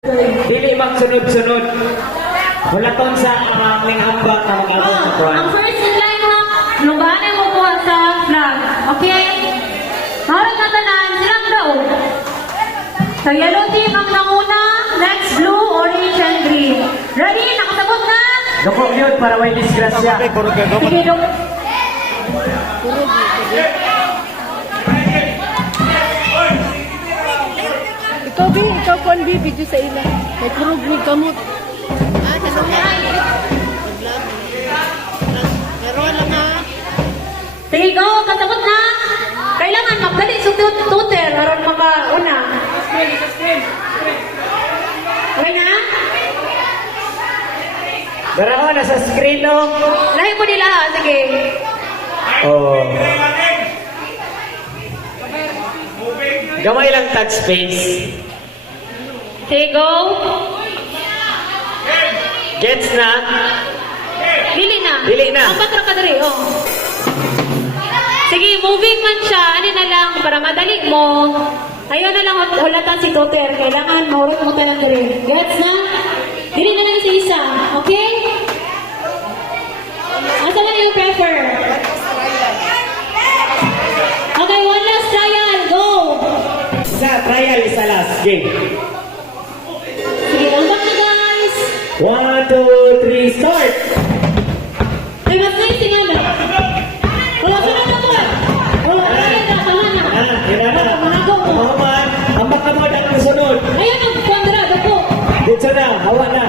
Dili magsunod-sunod. Wala ton sa aming hamba na mag-alon sa kuwan. Ang first in line mo, lubanan mo po sa flag. Okay? Harap na tanan, silang daog. Sa yellow team ang nanguna, next blue, orange, and green. Ready? Nakasabot na? Doko yun para may disgrasya. Sige, Dok. Ikaw kon video sa ila. May kurog ni kamot. Meron lang ha. Sige, go. Kasabot na. Kailangan magdali sa tutor aron makauna. Okay na? Dara ko, nasa screen no. Lahi mo nila. Sige. Oh. Gamay lang touch space. Okay, go. Gets na? Dili na. Dili na. Ang patra ka dali, oh. Sige, moving man siya. Ano na lang, para madali mo. Ayaw na lang hulatan si Toter. Kailangan mahulot mo talang dali. Gets na? Dili na lang isa-isa. Okay? Asa na yung prefer? Okay, one last trial. Go! Isa, trial, isa last. Game. Sige, umbak na guys. 1, 2, 3, start! Ay, mas nice tingnan na. Wala, sunod na to. Wala, sunod na. Tama na. Yan na. Manago mo. Muhammad, ambak ka mo na ang sunod. Ayun ang kwandra, dako. Dito na, hawa na.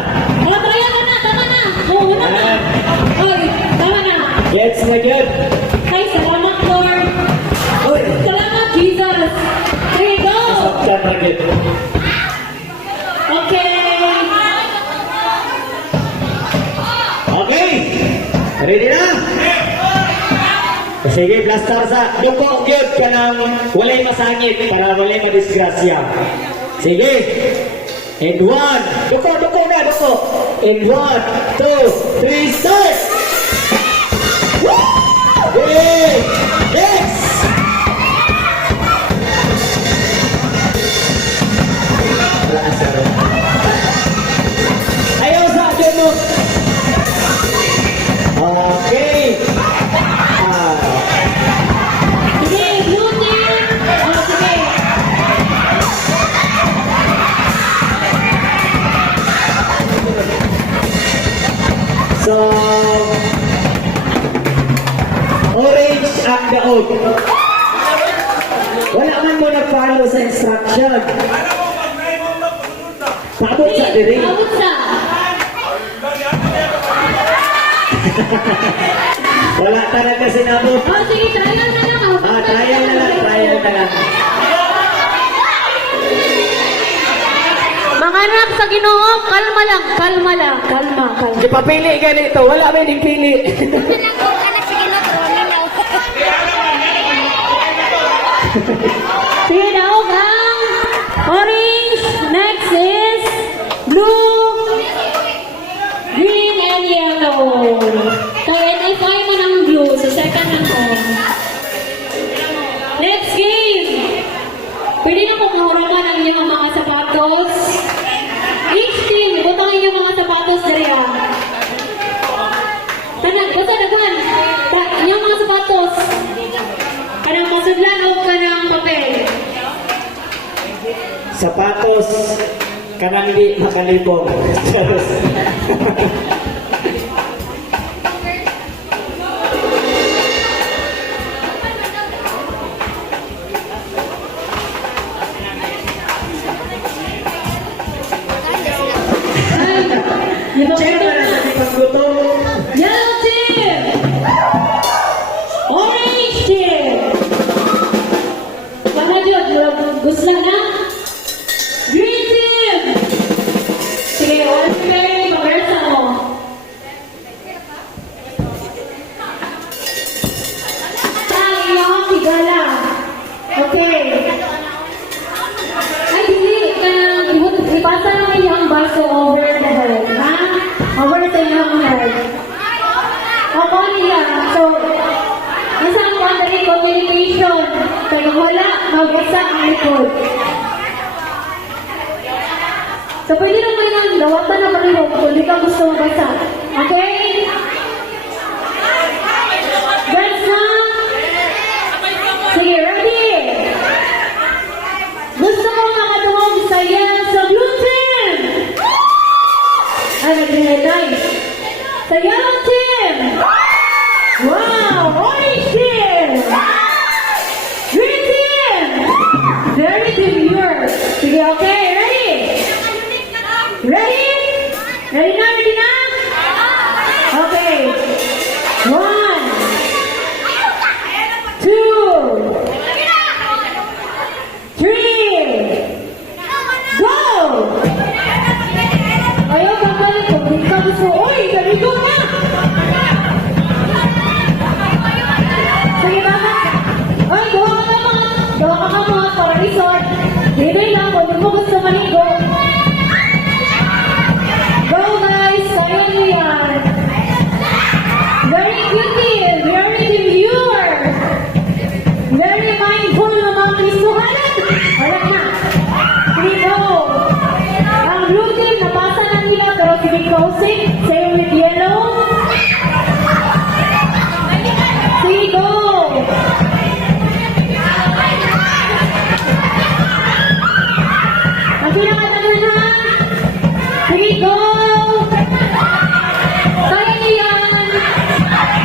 Wala, trial mo na. Tama na. Oo, una na. Oy, tama na. Gets mo yun. Ay, salamat, Lord. Uy! Salamat, Jesus. Here you go. Sakyan na yun. Okay. Okay! Ready na? Sige, plaster sa duko gyud ka nang walay masangit para walay madisgrasya. Sige. And 1, duko na, duko. And 1, 2, 3, start! Hey! Next! Ayaw sa akin mo. Okay. Sige, blue team. Oh, sige. So, orange ang daog. Wala man mo nag-follow sa instruction. Paabot sa diri. Abot sa. Wala talaga sinabot. Oh, sige, trial na lang. Oh. Trial na lang, trial na lang. Mga anak sa Ginoo, kalma lang, kalma lang, kalma. Di pa pili ganito, wala may ding pili. Anak sige na pero Sige, daog ang orange. Next is blue, green, and yellow. Kaya identify mo ng blue sa second and on. Next game. Pwede na kung mahuraman ang inyong mga sapatos. Each team, butang inyong mga sapatos dali ah. Tanan, basta nagwan. Inyong mga sapatos. Kanang masudlan o kanang papel. Sapatos, kanang di makalipong. Check na na sa pagluto. Yellow team! Orange team! Tama dyan, gusto lang na? Green team! Sige, all together, pag-versa mo. Tang, iyong higala. Okay. Ay, hindi ka ipasa naman yung baso over the head, ha? Over sa iyong head. Ako niya. So, nasa ang quantity communication. Kaya wala, mag-isa ang likod. So, pwede na kayo ng dawatan na marunong kung di ka gusto mabasa. Okay? Girls na? Sige, ready? Gusto ko makatawag sa yes sa blue team! Ay, nag-relay. Sa yellow team! Wow! Orange team! Green team! Very demure. Sige, okay, ready? Ready? Ready na? Ready na? Okay. 1, 2, 3, go! Ayaw ka balik ko. Hindi ka gusto. Uy, ganito ka! Sige, baka. Ay, gawa ka naman. Gawa ka naman para resort. Dito lang, kung di mo gusto maligo. Go guys, kaya nyo yan. Very cute, very demure. Very mindful ng mga isuhanan. Wala na. Sige, go. Ang blue team, napasa na nila, pero sige, closing. Same with yellow. Sige, go. Ang pinakatagal na. Sige, go. Kaya niyo yan.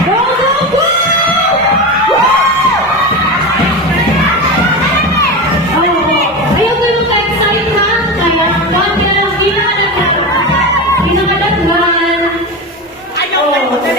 Go, go, go! Ayaw ko yung ka-excite ha. Kaya, dami na lang pinakadatnan. Ayaw na mo, dali,